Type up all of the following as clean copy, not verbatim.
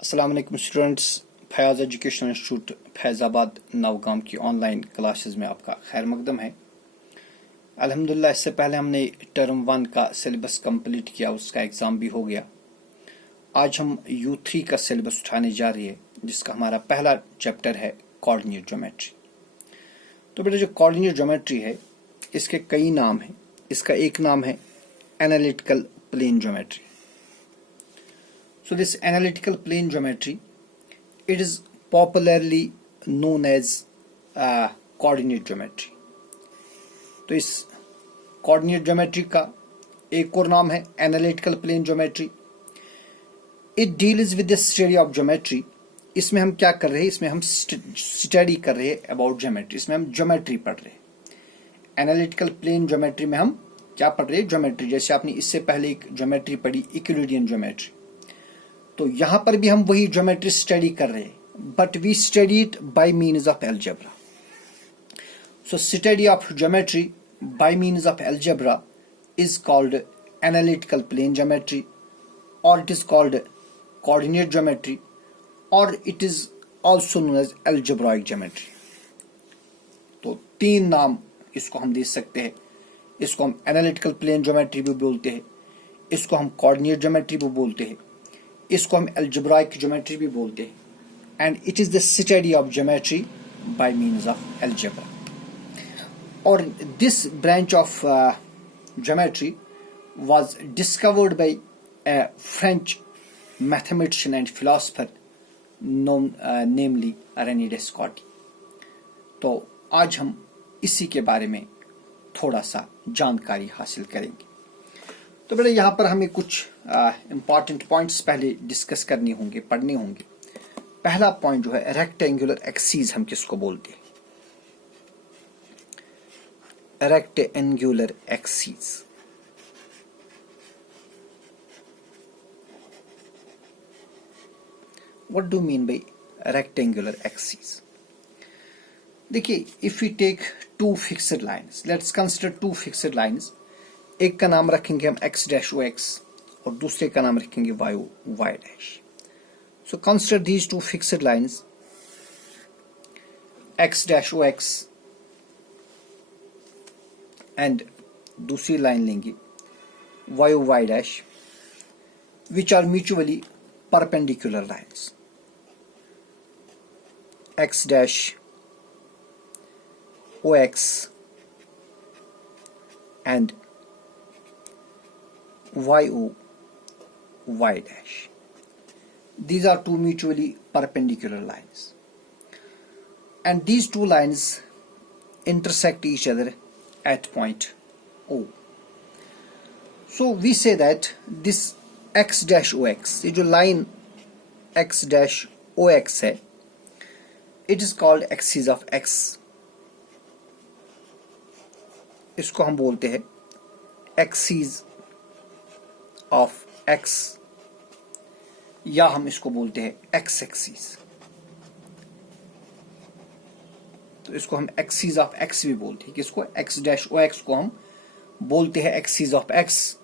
अस्सलाम वालेकुम students. Fayaz Education Institute Faizabad Nawgam की ऑनलाइन क्लासेस में आपका खैर मकदम है। अल्हम्दुलिल्लाह इससे पहले हमने टर्म 1 का सिलेबस कंप्लीट किया, उसका एग्ज़ाम भी हो गया। आज हम U3 का सिलेबस उठाने जा रही है, जिसका हमारा पहला चैप्टर है कोऑर्डिनेट ज्योमेट्री। तो बेटा, जो कोऑर्डिनेट ज्योमेट्री है इसके कई नाम हैं। इसका एक नाम है analytical plane geometry. So this analytical plane geometry, it is popularly known as coordinate geometry. तो इस coordinate geometry का एक और नाम है analytical plane geometry. It deals with the study of geometry. इसमें हम क्या कर रहे हैं? इसमें हम स्टडी कर रहे हैं about geometry. इसमें हम ज्योमेट्री पढ़ रहे हैं। एनालिटिकल प्लेन ज्योमेट्री में हम क्या पढ़ रहे हैं? ज्योमेट्री। जैसे आपने इससे पहले एक ज्योमेट्री पढ़ी, यूक्लिडियन ज्योमेट्री, तो यहां पर भी हम वही ज्योमेट्री स्टडी कर रहे हैं, but we study it by means of algebra. So study of geometry by means of algebra is called analytical plane geometry, और it is called coordinate geometry, और it is also known as algebraic geometry. तो तीन नाम इसको हम दे सकते हैं। इसको हम एनालिटिकल प्लेन ज्योमेट्री भी बोलते हैं, इसको हम कोऑर्डिनेट ज्योमेट्री भी बोलते हैं, इसको हम अलजेब्राइक ज्योमेट्री भी बोलते हैं। And it is the study of geometry by means of algebra. और this branch of geometry was discovered by a French mathematician and philosopher known namely René Descartes। तो आज हम इसी के बारे में थोड़ा सा जानकारी हासिल करेंगे। तो बेटा, यहाँ पर हमें कुछ इंपॉर्टेंट पॉइंट्स पहले डिस्कस करने होंगे, पढ़ने होंगे। पहला पॉइंट जो है रेक्टेंगुलर एक्सीस, हम किसको बोलते हैं? Rectangular axes. What do mean by rectangular axes? देखिए, if you take two fixed lines, let's consider two fixed lines. एक का नाम रखेंगे हम x डैश ओ x और दूसरे का नाम रखेंगे y o y dash. So consider these two fixed lines, x dash O x and दूसरी लाइन लेंगे y o y dash, which are mutually perpendicular lines. x dash O x and yo y dash. These are two mutually perpendicular lines, and these two lines intersect each other at point O. So we say that this x dash o x, ये जो line x dash o x है, it is called axis of x. इसको हम बोलते हैं axis of x, या हम इसको बोलते हैं x एक्सीस। तो इसको हम एक्सीस ऑफ x भी बोलते हैं। किसको? x डैश ओ x को हम बोलते हैं एक्सीस ऑफ x,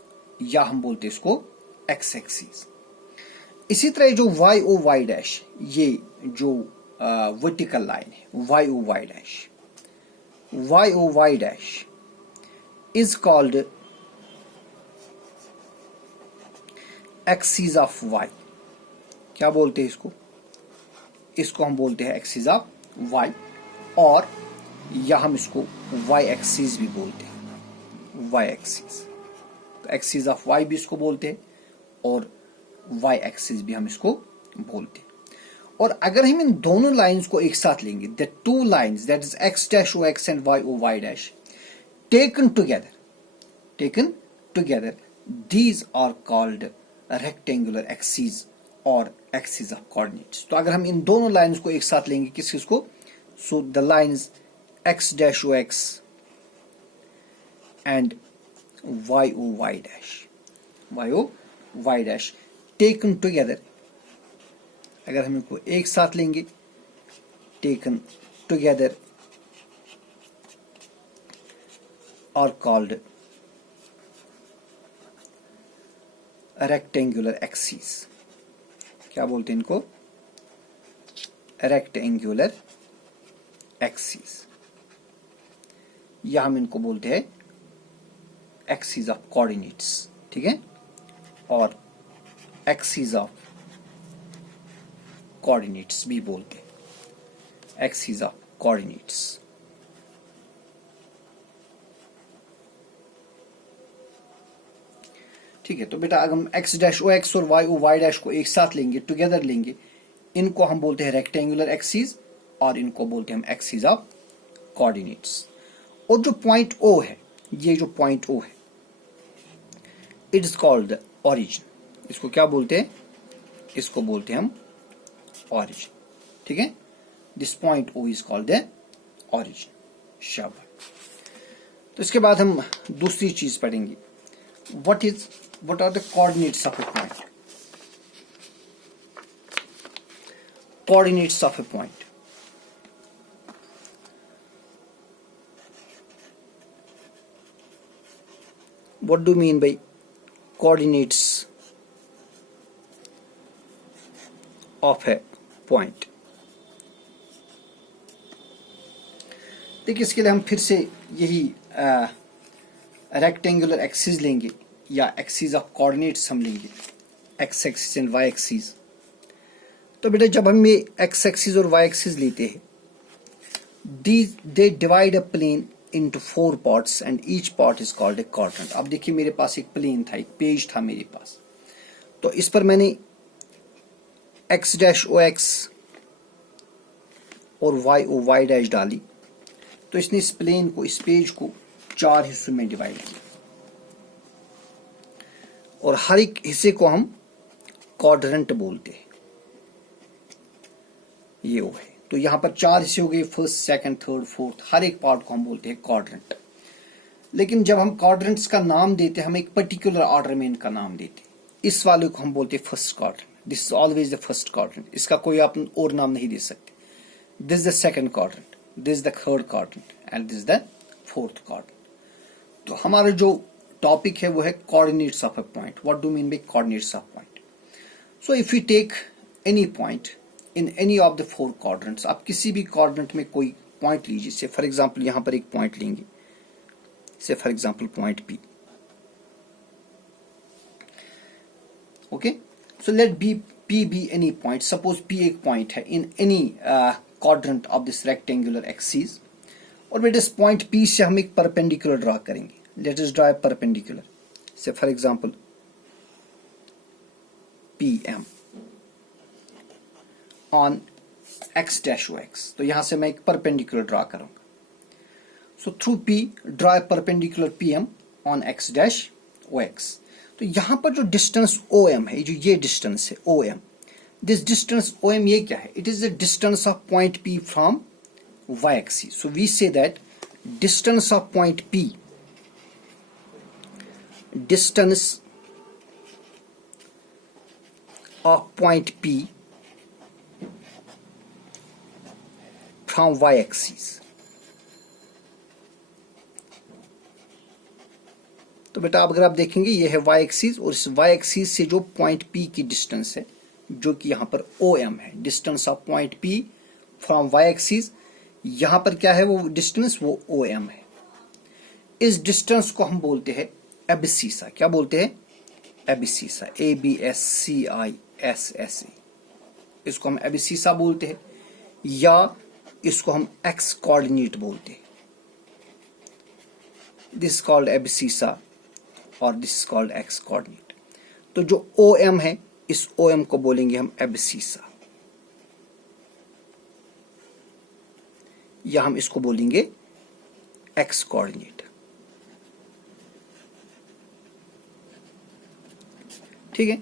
या हम बोलते हैं इसको x एक्सीस। इसी तरह जो y o y डैश, ये जो वर्टिकल लाइन है y o y dash, y o y dash is called axis of y। क्या बोलते हैं इसको? इसको हम बोलते हैं axis of y, और या हम इसको y axis भी बोलते हैं, y axis। तो axis of y भी इसको बोलते हैं और y axis भी हम इसको बोलते हैं। और अगर हम इन दोनों लाइंस को एक साथ लेंगे, the two lines, that is x dash o x and y o y dash, taken together, these are called rectangular axes or axis of coordinates। तो अगर हम इन दोनों लाइंस को एक साथ लेंगे, किसको? so the lines x dash o x and y o y dash taken together, अगर हम इनको एक साथ लेंगे, taken together are called rectangular axis। क्या बोलते हैं इनको? रेक्टेंगुलर एक्सिस, या हम इनको बोलते हैं एक्सिस ऑफ कोऑर्डिनेट्स, ठीक है, और एक्सिस ऑफ कोऑर्डिनेट्स भी बोलते हैं, एक्सिस ऑफ कोऑर्डिनेट्स। ठीक है, तो बेटा अगर हम एक्स डैश ओ एक्स और वाई डैश को एक साथ लेंगे, टुगेदर लेंगे, इनको हम बोलते हैं रेक्टेंगुलर एक्सिस और इनको बोलते हैं हम एक्सिस ऑफ कोऑर्डिनेट्स। और जो पॉइंट ओ है, ये जो पॉइंट ओ है, it is called the origin. इसको क्या बोलते हैं? इसको बोलते हैं हम ओरिजिन, ठीक है। This point O is called the origin. शाबाश। तो इसके बाद हम दूसरी चीज पढ़ेंगे, what are the coordinates of a point? Coordinates of a point. What do you mean by coordinates of a point? देखिए, इसके लिए हम फिर से यही रेक्टेंगुलर एक्सिस लेंगे या एक्सिस ऑफ कोऑर्डिनेट्स हम लेंगे, X axis and Y axis. तो बेटा जब हम ये एक्स एक्सिस और वाई एक्सिस लेते हैं, they divide a plane into 4 parts and each part is called a quadrant. अब देखिए, मेरे पास एक प्लेन था, एक पेज था मेरे पास, तो इस पर मैंने एक्स डैश ओ एक्स और वाई ओ वाई डैश डाली, तो इसने इस प्लेन को, इस पेज को 4 हिस्सों में डिवाइड किया और हर एक हिस्से को हम क्वाड्रेंट बोलते हैं। ये वो है, तो यहां पर 4 हिस्से हो गए, फर्स्ट, सेकंड, थर्ड, फोर्थ, हर एक पार्ट को हम बोलते हैं क्वाड्रेंट। लेकिन जब हम क्वाड्रेंट्स का नाम देते हैं, हम एक पर्टिकुलर ऑर्डर में इनका नाम देते हैं। इस वाले को हम बोलते हैं first quadrant, this is always the first quadrant, इसका कोई आप और नाम नहीं दे सकते। This is the second quadrant, this is the third quadrant and this is the fourth quadrant. तो हमारा जो टॉपिक है वो है coordinates of a point. What do mean by coordinates of point? So if you take any point in any of the 4 quadrants, आप किसी भी quadrant में कोई पॉइंट लीजिए, से फॉर एग्जांपल यहां पर एक पॉइंट लेंगे, से for example point P. Okay, so let P be any point. Suppose P एक पॉइंट है in any quadrant of this rectangular axis, और बेटा इस पॉइंट पी से हम एक परपेंडिकुलर ड्रॉ करेंगे। Let us draw a perpendicular, say for example PM on x dash o x। तो यहां से मैं एक परपेंडिकुलर ड्रॉ करूंगा। So through P draw a perpendicular PM on x dash o x। तो यहां पर जो डिस्टेंस OM है, जो ये डिस्टेंस है OM, दिस डिस्टेंस OM ये क्या है? It is the distance of point P from y axis। So we say that distance of point P, distance of point P from y axis। तो बेटा अगर आप देखेंगे, ये है y axis और इस y axis से जो पॉइंट P की डिस्टेंस है, जो कि यहां पर OM है, distance of point P from y axis, यहां पर क्या है वो डिस्टेंस, वो OM है। इस डिस्टेंस को हम बोलते हैं एबिसीसा। क्या बोलते हैं? एबिसीसा, ABSCISSA। इसको हम एबिसीसा बोलते हैं, या इसको हम एक्स कोऑर्डिनेट बोलते हैं। दिस कॉल्ड एबिसीसा और दिस कॉल्ड एक्स कोऑर्डिनेट। तो जो OM है, इस OM को बोलेंगे हम एबिसीसा, या हम इसको बोलेंगे एक्स कोऑर्डिनेट। ठीक है।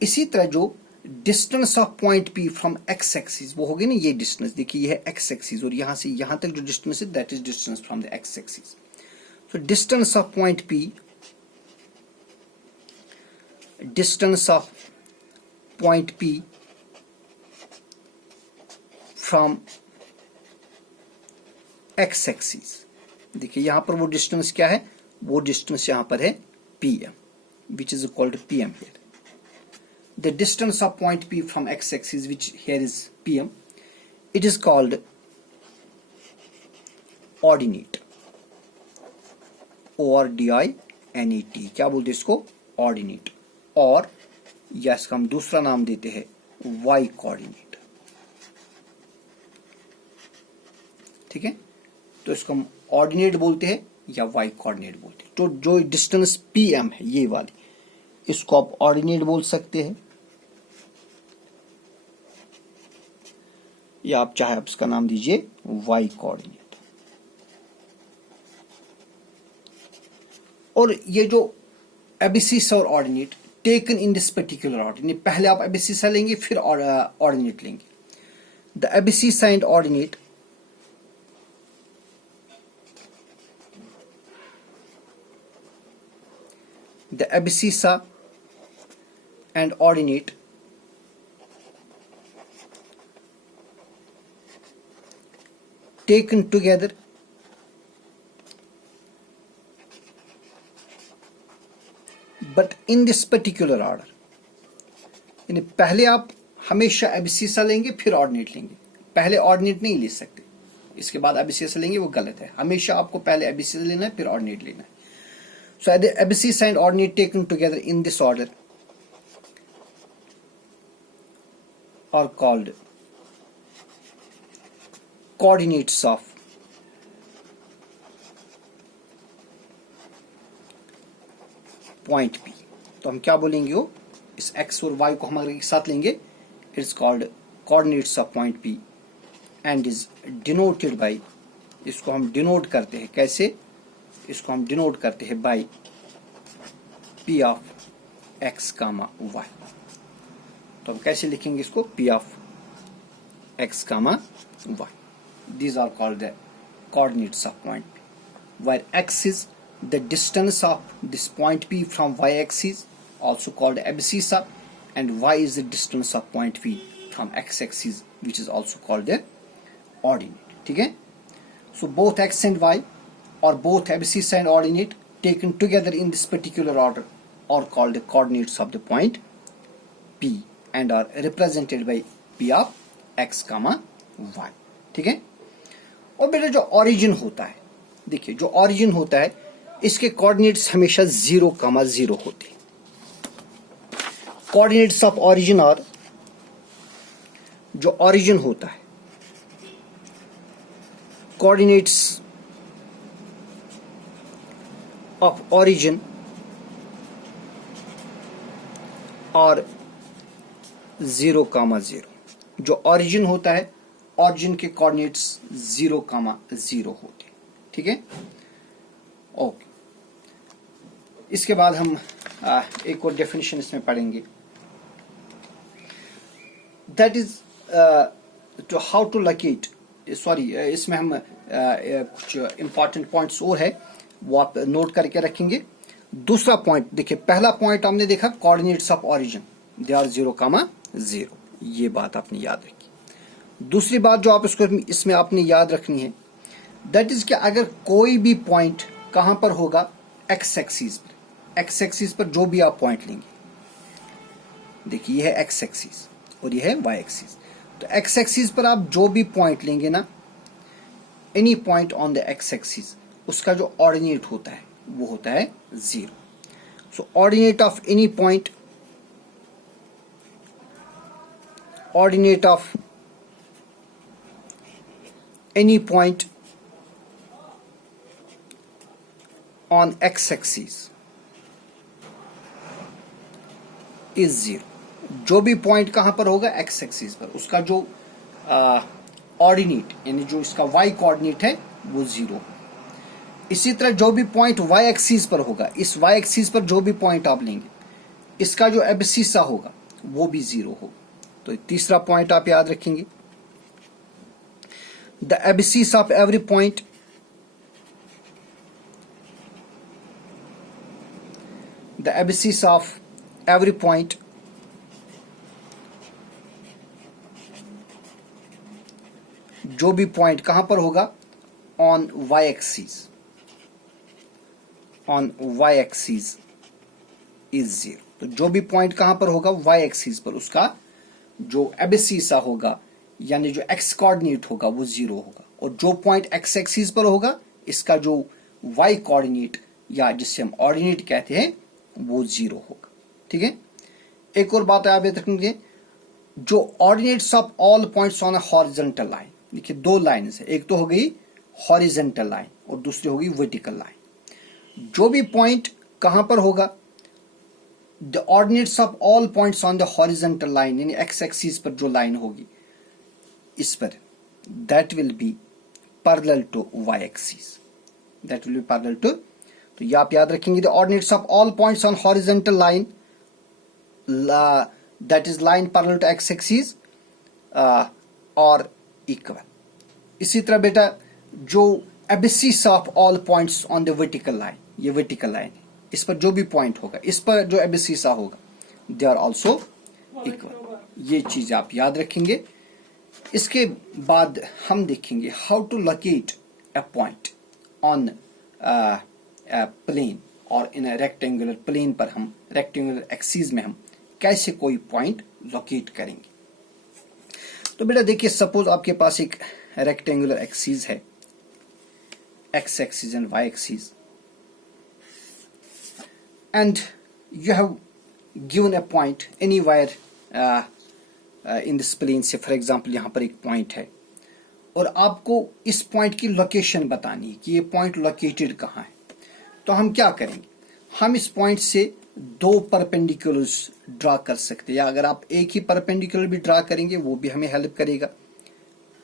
इसी तरह जो distance of point P from x axis, वो हो गई ना ये डिस्टेंस। देखिए ये है एक्स एक्सिस और यहां से यहां तक जो डिस्टेंस है, that is distance from the X axis. So distance of point P, distance of point P from x axis. देखिए यहां पर वो डिस्टेंस क्या है, वो डिस्टेंस यहां पर है PM, which is called PM here। the distance of point P from x-axis, which here is PM, it is called ordinate. O-R-D-I-N-E-T, क्या बोलते हैं इसको? ऑर्डिनेट. और या इसका हम दूसरा नाम देते हैं y कोऑर्डिनेट. ठीक है, तो इसको हम ऑर्डिनेट बोलते हैं या y कोऑर्डिनेट बोलते हैं. तो जो डिस्टेंस PM है ये वाली, इसको आप ऑर्डिनेट बोल सकते हैं या आप चाहे आप इसका नाम दीजिए y कोऑर्डिनेट. और ये जो एबिसिस और ordinate taken in this particular order, पहले आप एबिसिस लेंगे फिर ऑर्डिनेट लेंगे. The abscissa and ordinate the abscissa and ordinate taken together but in this particular order. यानी पहले आप हमेशा एबिसिसा लेंगे फिर ऑर्डिनेट लेंगे, पहले ऑर्डिनेट नहीं ले सकते, इसके बाद एबिसिसा लेंगे, वो गलत है. हमेशा आपको पहले एबिसिसा लेना है फिर ऑर्डिनेट लेना है. So the abscissa and ordinate taken together in this order are called coordinates of point P. तो हम क्या बोलेंगे, वो इस x और y को हम अगर एक साथ लेंगे, it's called coordinates of point P and is denoted by, इसको हम डिनोट करते हैं कैसे, इसको हम डिनोट करते हैं by P of x comma y. तो हम कैसे लिखेंगे इसको, P of x comma y. These are called the coordinates of point P, where x is the distance of this point P from y axis, also called abscissa, and y is the distance of point P from x axis, which is also called the ordinate. ठीक है, so both x and y or both abscissa and ordinate taken together in this particular order are called the coordinates of the point P and are represented by P of x comma y. ठीक है, और बेटा जो origin होता है, देखिए जो origin होता है इसके coordinates हमेशा 0, 0 होते हैं. coordinates of origin are, जो origin होता है, coordinates of origin और 0, 0. जो origin होता है, origin के coordinates 0, 0 होते हैं. ठीक है, ओके. इसके बाद हम एक और डेफिनेशन इसमें पढ़ेंगे, that is to how to locate. Sorry, इसमें हम कुछ इंपॉर्टेंट पॉइंट्स और है वो आप नोट करके रखेंगे. दूसरा पॉइंट देखिए, पहला पॉइंट हमने देखा coordinates of origin, they are 0, 0. ये बात आपने याद रखी. दूसरी बात जो आप इसको इसमें आपने याद रखनी है, दैट इज कि अगर कोई भी पॉइंट कहां पर होगा, एक्स एक्सिस पर. एक्स एक्सिस पर जो भी आप पॉइंट लेंगे, देखिए ये है एक्स एक्सिस और ये है वाई एक्सिस. तो एक्स एक्सिस पर आप जो भी पॉइंट लेंगे ना, any point on the X axis, उसका जो ऑर्डिनेट होता है वो होता है 0. So ordinate of any point, ordinate of any point on X axis is 0. जो भी पॉइंट कहां पर होगा, एक्स एक्सिस पर, उसका जो ऑर्डिनेट यानी जो इसका वाई कोऑर्डिनेट है वो 0. इसी तरह जो भी पॉइंट वाई एक्सिस पर होगा, इस वाई एक्सिस पर जो भी पॉइंट आप लेंगे, इसका जो एब्सिसा होगा वो भी 0 होगा. तो तीसरा पॉइंट आप याद रखेंगे, the abscess of every point the abscissa of every point जो भी पॉइंट कहां पर होगा, on y axis, on y axis is 0. तो जो भी पॉइंट कहां पर होगा वाई एक्सिस पर, उसका जो एबसिसा होगा यानी जो एक्स कोऑर्डिनेट होगा वो 0 होगा, और जो पॉइंट एक्स एक्सिस पर होगा इसका जो वाई कोऑर्डिनेट या जिससे हम ऑर्डिनेट कहते हैं वो 0 होगा। ठीक है, एक और बात याद रखेंगे, जो ordinates of all points on a horizontal line, देखिए दो लाइंस है, एक तो हो गई हॉरिजॉन्टल लाइन और दूसरी होगी वर्टिकल लाइन। जो भी पॉइंट कहां पर होगा, the ordinates of all points on the horizontal line यानी एक्स एक्सिस पर जो लाइन होगी इस पर, that will be parallel to Y axis, that will be parallel to, तो ये आप याद रखेंगे, the ordinates of all points on horizontal line that is line parallel to X axis और इक्वल। इसी तरह बेटा जो abscissa of all points on the vertical line, ये वर्टिकल लाइन है, इस पर जो भी पॉइंट होगा इस पर जो एबसिसा होगा दे आर ऑल्सो इक्वल। ये चीज आप याद रखेंगे। इसके बाद हम देखेंगे how to locate a point on plane और इन रेक्टेंगुलर प्लेन पर, हम रेक्टेंगुलर एक्सिस में हम कैसे कोई पॉइंट लोकेट करेंगे। तो बेटा देखिए, सपोज आपके पास एक रेक्टेंगुलर एक्सिस है, X axis and Y axis, and you have given a point anywhere in this plane से, for example यहाँ पर एक पॉइंट है और आपको इस पॉइंट की लोकेशन बतानी है कि ये पॉइंट लोकेटेड कहाँ है। तो हम क्या करेंगे, हम इस पॉइंट से दो परपेंडिकुलर्स ड्रा कर सकते हैं, या अगर आप एक ही परपेंडिकुलर भी ड्रा करेंगे वो भी हमें हेल्प करेगा।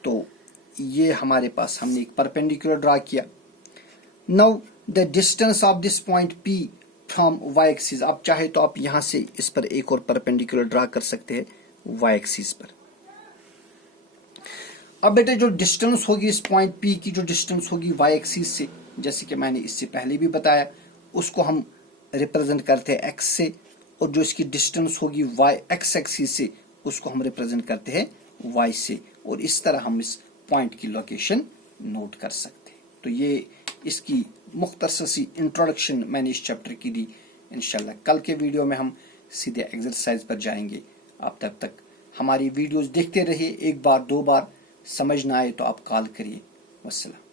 तो ये हमारे पास हमने एक परपेंडिकुलर ड्रा किया। Now the distance of this point P from Y axis, आप चाहे तो आप यहां से इस पर एक और परपेंडिकुलर ड्रा कर सकते हैं वाई एक्सिस पर। अब बेटे जो डिस्टेंस होगी इस पॉइंट P की, जो डिस्टेंस होगी वाई एक्सिस से, जैसे कि मैंने इससे पहले भी बताया, उसको हम रिप्रेजेंट करते हैं x से, और जो इसकी डिस्टेंस होगी वाई एक्स एक्सिस से उसको हम रिप्रेजेंट करते हैं y से, और इस तरह हम इस पॉइंट की लोकेशन नोट कर सकते हैं। तो ये इसकी मुख्तसर सी इंट्रोडक्शन मैंने इस चैप्टर की दी। इंशाल्लाह कल के वीडियो में हम सीधे एक्सरसाइज पर जाएंगे। आप तब तक हमारी वीडियोस देखते रहिए, एक बार दो बार समझ ना आए तो आप कॉल करिए। वस्सलाम।